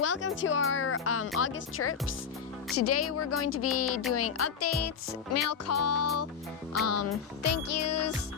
welcome to our August Chirps. Today we're going to be doing updates, mail call, thank yous,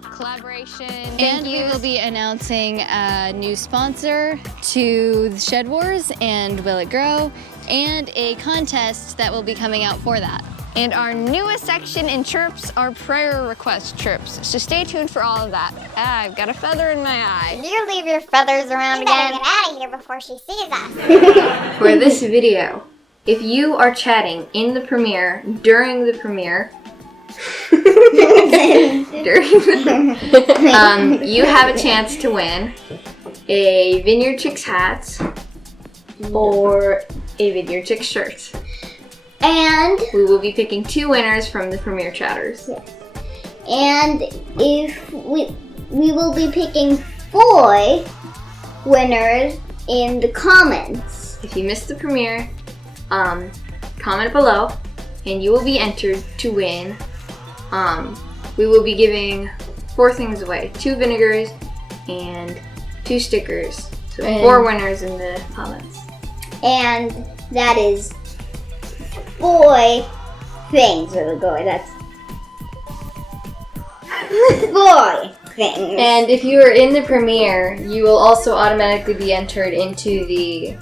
collaboration, and we will be announcing a new sponsor to the Shed Wars and Will It Grow, and a contest that will be coming out for that. And our newest section in Chirps are prayer request chirps. So stay tuned for all of that. I've got a feather in my eye. You leave your feathers around again. Get out of here before she sees us. For this video, if you are chatting in the premiere, during the premiere, you have a chance to win a Vineyard Chicks hat or a Vineyard Chicks shirt. And we will be picking 2 winners from the premiere chatters. Yes. And if we will be picking 4 winners in the comments. If you missed the premiere, comment below and you will be entered to win. We will be giving 4 things away, 2 vinegars and 2 stickers. So 4 winners in the comments. And that is 4 things we're going. That's 4 things. And if you are in the premiere, you will also automatically be entered into the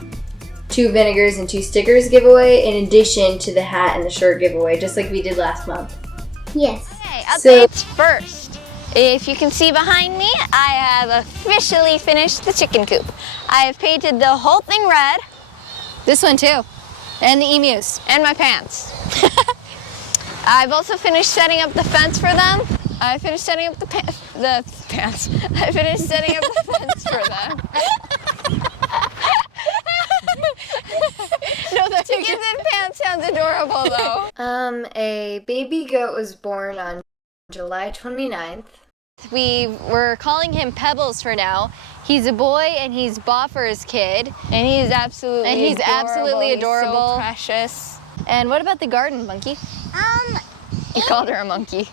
2 vinegars and 2 stickers giveaway, in addition to the hat and the shirt giveaway, just like we did last month. Yes. Okay, updates first. If you can see behind me, I have officially finished the chicken coop. I have painted the whole thing red. This one too. And the emus. And my pants. I've also finished setting up the fence for them. I finished setting up the pants. I finished setting up the fence for them. No, the chickens and pants sounds adorable though. A baby goat was born on July 29th. We were calling him Pebbles for now. He's a boy and he's Boffer's kid. And he's absolutely adorable. He's so precious. And what about the garden, Bunkie? He called her a monkey.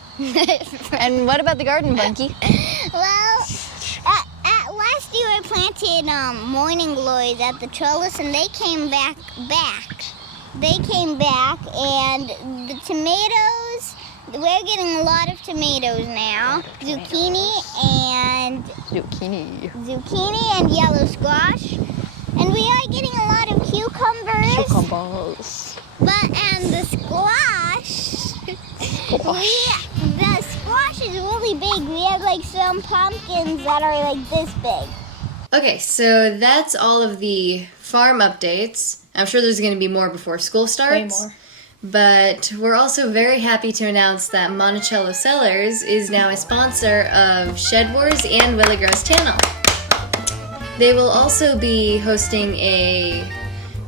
And what about the garden, Bunkie? Well, at last year I planted morning glories at the trellis, and they came back. They came back, and the tomatoes. We're getting a lot of tomatoes now. Zucchini and yellow squash. And we are getting a lot of cucumbers. And the squash. The squash is really big. We have like some pumpkins that are like this big. Okay, so that's all of the farm updates. I'm sure there's going to be more before school starts. Way more. But we're also very happy to announce that Monticello Cellars is now a sponsor of Shed Wars and Will It Grow's channel. They will also be hosting a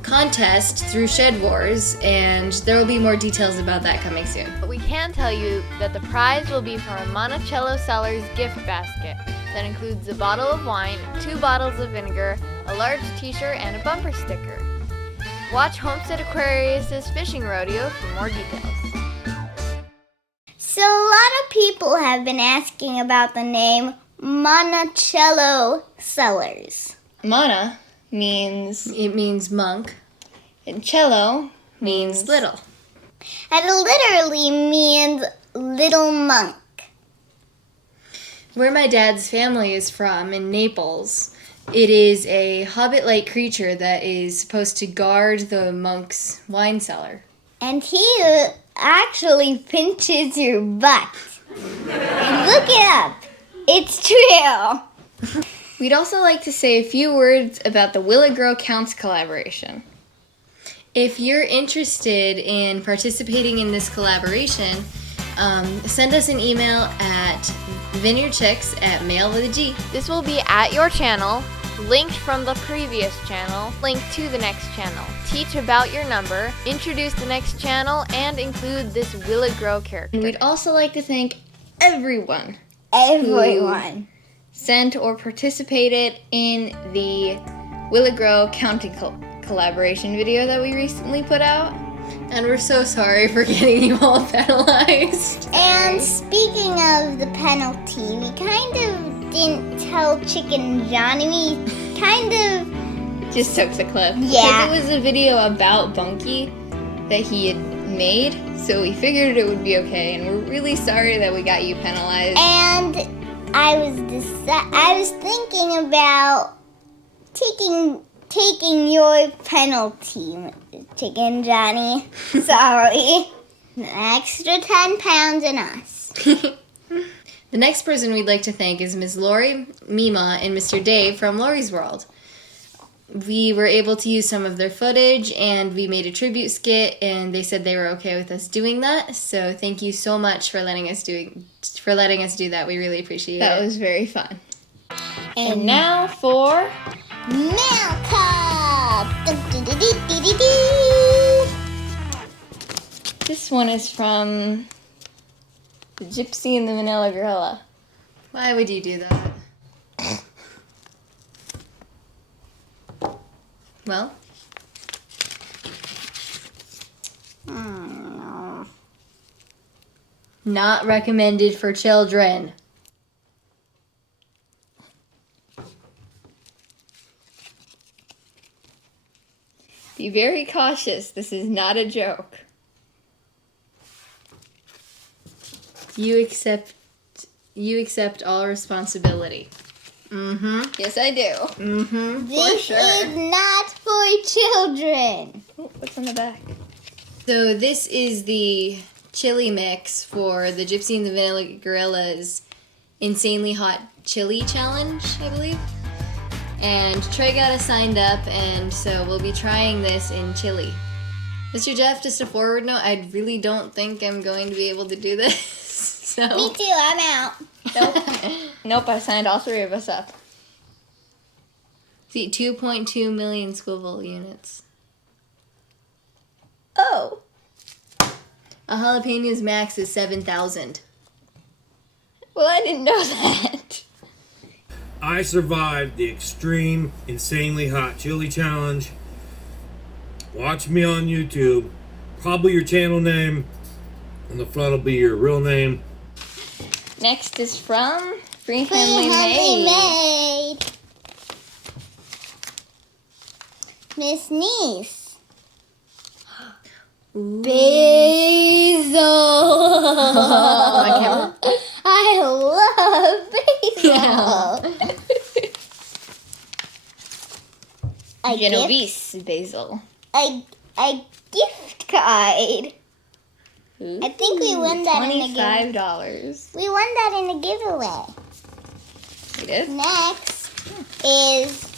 contest through Shed Wars, and there will be more details about that coming soon. But we can tell you that the prize will be from a Monticello Cellars gift basket that includes a bottle of wine, 2 bottles of vinegar, a large t-shirt, and a bumper sticker. Watch Homestead Aquarius' fishing rodeo for more details. So a lot of people have been asking about the name Monticello Cellars. Mana means monk, and cello means little. And it literally means little monk. Where my dad's family is from, in Naples, it is a hobbit-like creature that is supposed to guard the monk's wine cellar. And he actually pinches your butt. Look it up. It's true. We'd also like to say a few words about the Will It Grow Counts collaboration. If you're interested in participating in this collaboration, send us an email at vineyardchicks@mail.g. this will be at your channel, linked from the previous channel, linked to the next channel. Teach about your number, introduce the next channel, and include this Will It Grow character. And we'd also like to thank everyone Everyone. sent or participated in the Will It Grow counting collaboration video that we recently put out. And we're so sorry for getting you all penalized. And speaking of the penalty, we kind of didn't tell Chicken Johnny. We kind of just took the clip. Yeah. Because it was a video about Bunkie that he had made, so we figured it would be okay, and we're really sorry that we got you penalized. And I was thinking about taking your penalty, Chicken Johnny. Sorry. An extra 10 pounds in us. The next person we'd like to thank is Ms. Lori, Mima, and Mr. Dave from Lori's World. We were able to use some of their footage, and we made a tribute skit, and they said they were okay with us doing that. So thank you so much for letting us do that. We really appreciate it. That was very fun. And now for Mail Cup! this one is from the Gypsy and the Vanilla Gorilla. Why would you do that? Well, not recommended for children. Be very cautious. This is not a joke. You accept all responsibility. Mm-hmm. Yes, I do. Mm-hmm. This sure. is not for children. Oh, what's on the back? So this is the chili mix for the Gypsy and the Vanilla Gorilla's Insanely Hot Chili Challenge, I believe. And Trey got us signed up, and so we'll be trying this in chili. Mr. Jeff, just a forward note, I really don't think I'm going to be able to do this. So. Me too, I'm out. Nope, I signed all three of us up. See, 2.2 million Scoville units. Oh. A jalapenos max is 7,000. Well, I didn't know that. I survived the extreme, insanely hot chili challenge. Watch me on YouTube. Probably your channel name. On the front will be your real name. Next is from Free Free Handly Handly Made. Made. Miss Niece. Basil. On camera? I love basil. A gift, Genovese basil. a gift card. I think we won that in a giveaway. $25. We won that in a giveaway. We did? Next is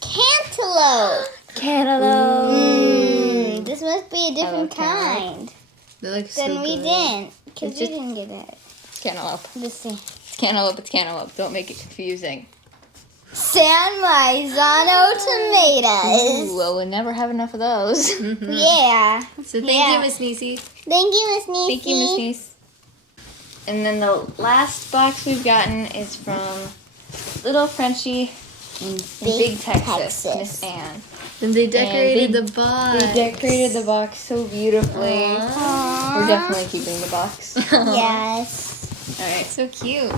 cantaloupe. Cantaloupe. This must be a different cantaloupe. kind. They look so Then we good. didn't, because It's we just- didn't get it. It's cantaloupe. Let's see. It's cantaloupe. It's cantaloupe. Don't make it confusing. San Marzano tomatoes. Ooh, well, we'll never have enough of those. Mhm. Yeah. So thank Yeah. you, Miss Nisi. Thank you, Miss Niecy. Thank you, Miss Niece. And then the last box we've gotten is from Little Frenchie in Big Texas, Miss Ann. And they decorated they- the box. They decorated the box so beautifully. Aww. We're definitely keeping the box. Yes. Alright, so cute.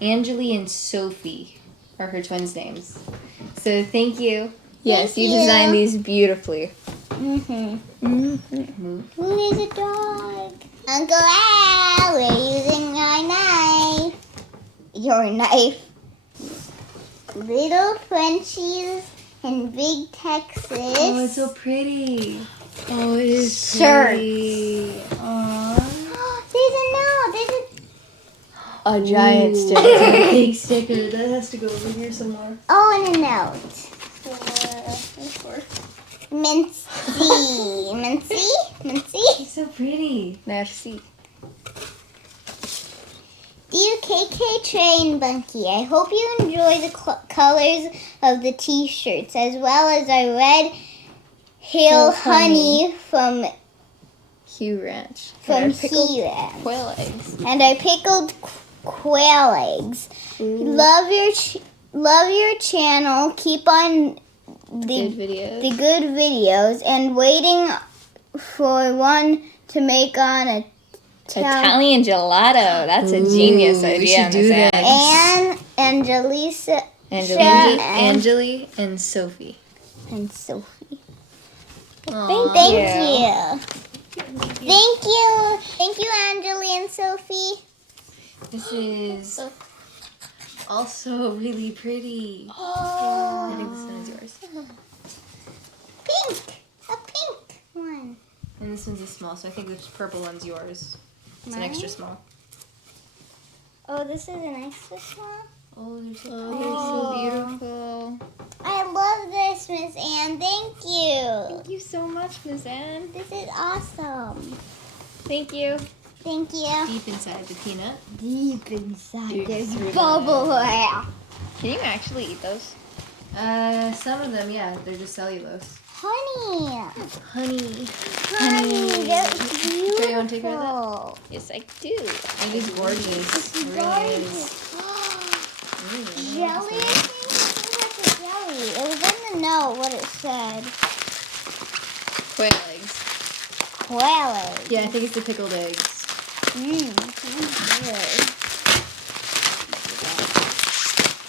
Angeli and Sophie are her twins' names. So thank you. Yes, Thank you you. designed these beautifully. Who is a dog? Uncle Al, we're using our knife. Your knife. Little Frenchies in Big Texas. Oh, it's so pretty. Oh, it is Sure. pretty. Aww. There's a note. There's A giant Ooh, sticker. it's a big sticker. That has to go over here somewhere. and a note. Mincy. Mincy? Mincy? It's so pretty. Merci. Dear KK, Trie, and Bunkie, I hope you enjoy the colors of the t-shirts as well as our red hill honey from Hugh Ranch. from And our pickled here. quail eggs. And our pickled quail eggs. Love your channel. Keep on Good the videos. good videos and waiting for one to make on a Italian gelato. That's a genius Ooh, we idea, should do Miss that. Ann. And Angeli, and Sophie. And Sophie. Aw. Thank you. Thank you. Thank you, Angeli and Sophie. This is also really pretty. Oh. I think this one is yours. Pink. A pink one. And this one's a small, so I think this purple one's yours. It's an Mine? extra small. Oh, this is an extra small? Oh, they're so Oh, pretty. they're so beautiful. I love this, Miss Anne. Thank you. Thank you so much, Miss Anne. This is awesome. Thank you. Thank you. Deep inside the peanut. Deep inside Dude, there's through bubble wrap. Can you actually eat those? Some of them, yeah, they're just cellulose. Honey. Honey. Honey. That's beautiful. Okay, you want to take care of Yes, I do. It is gorgeous. It really is. Jelly? I think that's a jelly. It was in the note what it said. Quail eggs. Quail eggs. Yeah, I think it's the pickled eggs. Good.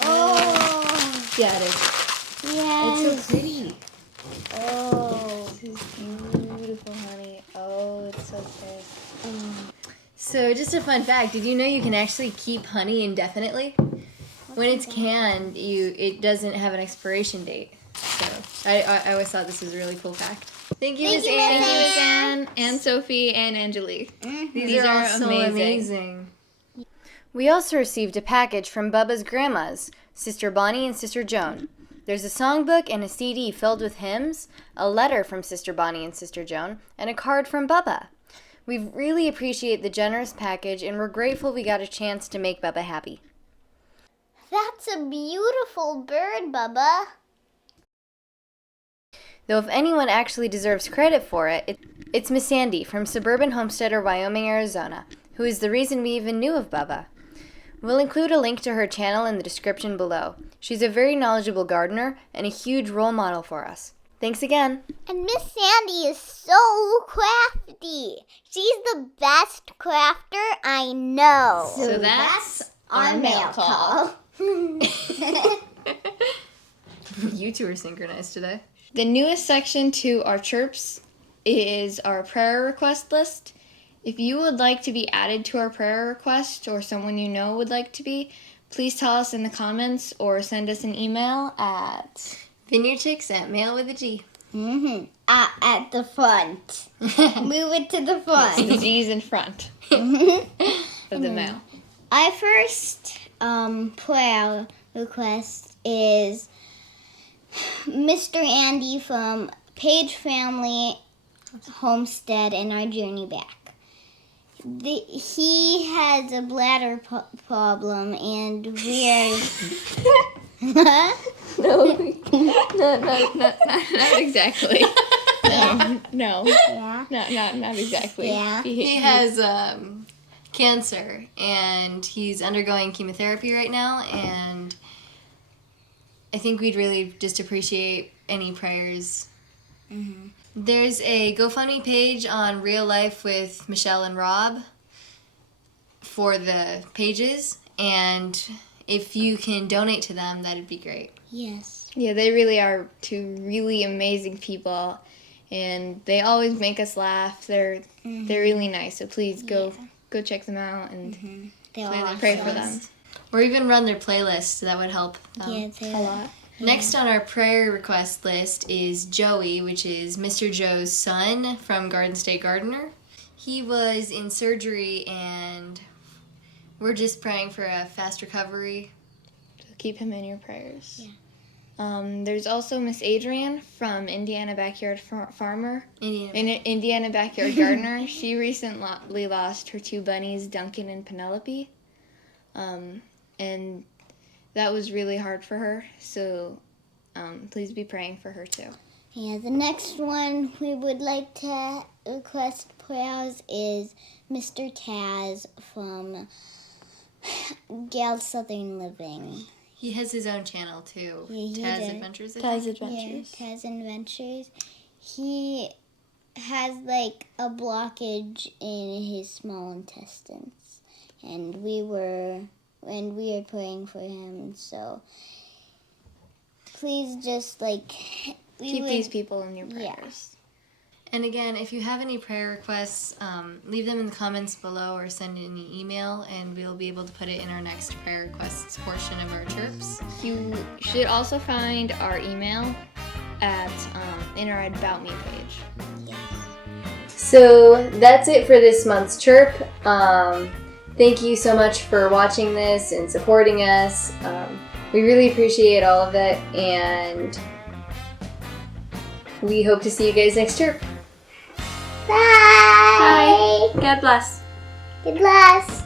Oh. Yeah, it is. Yes. It's so pretty. Oh, this is beautiful, honey. Oh, it's so good. So, just a fun fact: did you know you can actually keep honey indefinitely? When it's canned, it doesn't have an expiration date. So, I always thought this was a really cool fact. Thank you, Miss you, Anne. Miss Miss Anne and Sophie and Angelique. These are all so amazing. We also received a package from Bubba's grandmas, Sister Bonnie and Sister Joan. There's a songbook and a CD filled with hymns, a letter from Sister Bonnie and Sister Joan, and a card from Bubba. We really appreciate the generous package, and we're grateful we got a chance to make Bubba happy. That's a beautiful bird, Bubba. Though if anyone actually deserves credit for it, it's Miss Sandy from suburban homesteader Wyoming, Arizona, who is the reason we even knew of Bubba. We'll include a link to her channel in the description below. She's a very knowledgeable gardener and a huge role model for us. Thanks again. And Miss Sandy is so crafty. She's the best crafter I know. So that's our mail call. You two are synchronized today. The newest section to our Chirps is our prayer request list. If you would like to be added to our prayer request or someone you know would like to be, please tell us in the comments or send us an email at vineyardchicks@mail.with.a.g. At the front. Move it to the front. the G's in front of the mail. Our first prayer request is Mr. Andy from Page Family Homestead and Our Journey Back. He has a bladder problem and we're... Not exactly. No. Yeah. Not exactly. Yeah. He has cancer, and he's undergoing chemotherapy right now, and I think we'd really just appreciate any prayers. Mm-hmm. There's a GoFundMe page on Real Life with Michelle and Rob for the pages, and if you can donate to them, that'd be great. Yes. Yeah, they really are two really amazing people, and they always make us laugh. They're really nice. So please go check them out and They're pray for them. Or even run their playlist. That would help. Yeah, A lot. Next on our prayer request list is Joey, which is Mr. Joe's son from Garden State Gardener. He was in surgery, and we're just praying for a fast recovery. So keep him in your prayers. Yeah. There's also Miss Adrienne from Indiana Backyard Farmer. Indiana Backyard Gardener. She recently lost her two bunnies, Duncan and Penelope. And that was really hard for her. So please be praying for her too. Yeah, the next one we would like to request prayers is Mr. Taz from Gal Southern Living. He has his own channel too. Yeah, he Taz does. Adventures. I Taz think. Adventures. Yeah, Taz Adventures. He has like a blockage in his small intestines, and we are praying for him. So please just like Keep these people in your prayers. Yeah. And again, if you have any prayer requests, leave them in the comments below or send in an email, and we'll be able to put it in our next prayer requests portion of our chirps. You should also find our email at in our About Me page. So that's it for this month's chirp. Thank you so much for watching this and supporting us. We really appreciate all of it, and we hope to see you guys next chirp. Bye. God bless. God bless.